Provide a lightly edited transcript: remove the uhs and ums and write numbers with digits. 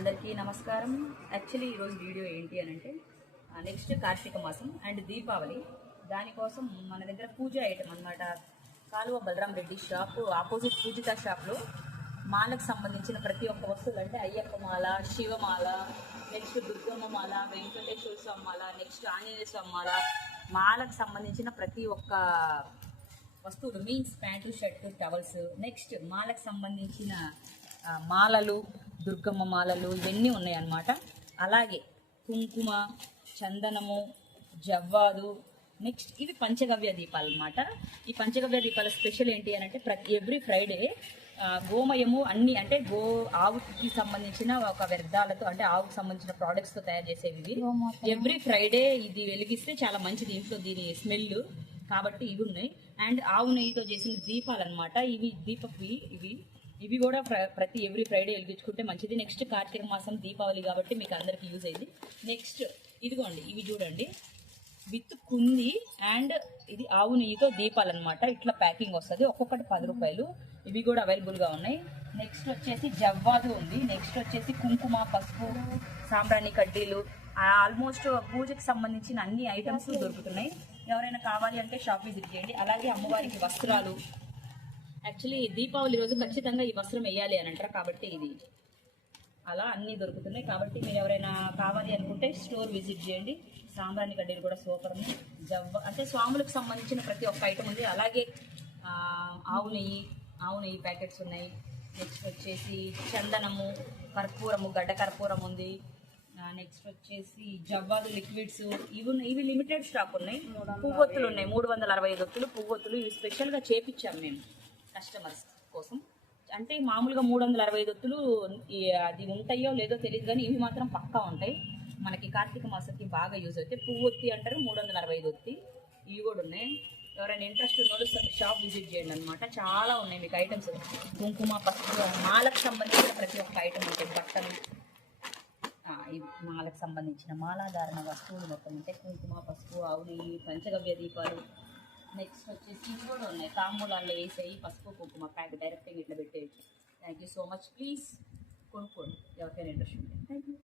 అందరికీ నమస్కారం. యాక్చువల్లీ ఈరోజు వీడియో ఏంటి అని అంటే నెక్స్ట్ కార్తీక మాసం అండ్ దీపావళి. దానికోసం మన దగ్గర పూజ ఐటమ్ అనమాట. కాలువ బలరాం రెడ్డి షాప్ ఆపోజిట్ పూజిత షాప్లో మాలకు సంబంధించిన ప్రతి ఒక్క వస్తువులు అంటే అయ్యప్ప మాల, శివమాల, నెక్స్ట్ దుర్గమ్మ మాల, వెంకటేశ్వర స్వామి మాల, నెక్స్ట్ ఆంజనేయ స్వామి మాల, మాలకు సంబంధించిన ప్రతి ఒక్క వస్తువులు means pant, shirt, towels, next మాలకు సంబంధించిన మాలలు, దుర్గమ్మ మాలలు ఇవన్నీ ఉన్నాయన్నమాట. అలాగే కుంకుమ, చందనము, జవ్వాదు, నెక్స్ట్ ఇవి పంచగవ్య దీపాలు అనమాట. ఈ పంచగవ్య దీపాల స్పెషల్ ఏంటి అని అంటే ఎవ్రీ ఫ్రైడే గోమయము అన్ని అంటే ఆవుకి సంబంధించిన ఒక వ్యర్థాలతో అంటే ఆవుకి సంబంధించిన ప్రోడక్ట్స్తో తయారు చేసేవి. ఎవ్రీ ఫ్రైడే ఇది వెలిగిస్తే చాలా మంచిది ఇంట్లో, దీని స్మెల్ కాబట్టి ఇవి ఉన్నాయి. అండ్ ఆవు నెయ్యితో చేసిన దీపాలు అనమాట. ఇవి కూడా ప్రతి ఎవ్రీ ఫ్రైడే వెలిగించుకుంటే మంచిది. నెక్స్ట్ కార్తీక మాసం దీపావళి కాబట్టి మీకు అందరికి యూజ్ అయింది. నెక్స్ట్ ఇదిగోండి, ఇవి చూడండి, విత్ కుంది అండ్ ఇది ఆవు నెయ్యితో దీపాలు అనమాట. ఇట్లా ప్యాకింగ్ వస్తుంది, ఒక్కొక్కటి 10 రూపాయలు. ఇవి కూడా అవైలబుల్గా ఉన్నాయి. నెక్స్ట్ వచ్చేసి జవ్వాదు ఉంది. నెక్స్ట్ వచ్చేసి కుంకుమ, పసుపు, సాంబ్రాణి కడ్డీలు, ఆల్మోస్ట్ పూజకి సంబంధించిన అన్ని ఐటమ్స్ దొరుకుతున్నాయి. ఎవరైనా కావాలి అంటే షాప్ విజిట్ చేయండి. అలాగే అమ్మవారికి వస్త్రాలు, యాక్చువల్లీ దీపావళి రోజు ఖచ్చితంగా ఈ వస్త్రం వేయాలి అని అంటారు కాబట్టి ఇది అలా అన్నీ దొరుకుతున్నాయి. కాబట్టి మీరు ఎవరైనా కావాలి అనుకుంటే స్టోర్ విజిట్ చేయండి. సాంబ్రాణి కడ్డీలు కూడా సూపర్ ఉంది. అంటే స్వాములకు సంబంధించిన ప్రతి ఒక్క ఐటమ్ ఉంది. అలాగే ఆవు నెయ్యి ప్యాకెట్స్ ఉన్నాయి. నెక్స్ట్ వచ్చేసి చందనము, కర్పూరము, గడ్డ కర్పూరం ఉంది. నెక్స్ట్ వచ్చేసి జవ్వాదు లిక్విడ్స్, ఇవి లిమిటెడ్ స్టాక్ ఉన్నాయి. పువ్వొత్తులు ఉన్నాయి, 365 ఒత్తులు పువ్వొత్తులు. ఇవి స్పెషల్గా చేపించాము మేము కస్టమర్స్ కోసం. అంటే మామూలుగా 365 ఒత్తులు అది ఉంటాయో లేదో తెలియదు, కానీ ఇవి మాత్రం పక్కా ఉంటాయి. మనకి కార్తీక మాసంకి బాగా యూజ్ అవుతాయి. పువ్వొత్తి అంటారు, 365 ఒత్తి. ఇవి కూడా ఉన్నాయి. ఎవరైనా ఇంట్రెస్ట్ ఉన్నోళ్ళు షాప్ విజిట్ చేయండి అనమాట. చాలా ఉన్నాయి మీకు ఐటమ్స్. కుంకుమ, పసుపు, మాలకు సంబంధించిన ప్రతి ఒక్క ఐటమ్ ఉంటాయి. బట్టలు, మాలకు సంబంధించిన మాలాధారణ వస్తువులు మొత్తం ఉంటాయి. కుంకుమ, పసుపు, ఆవు నెయ్యి, పంచగవ్య దీపాలు. నెక్స్ట్ వచ్చేసి ఇవి కూడా ఉన్నాయి. తాంబూలాల్లో వేసేవి పసుపు కుంకుమ ప్యాక్ డైరెక్ట్గా ఇట్లా పెట్టేయచ్చు. Thank you so much. Please కొనుక్కోండి ఎవరికైనా ఇంట్రెస్ట్ ఉంటే. Thank you.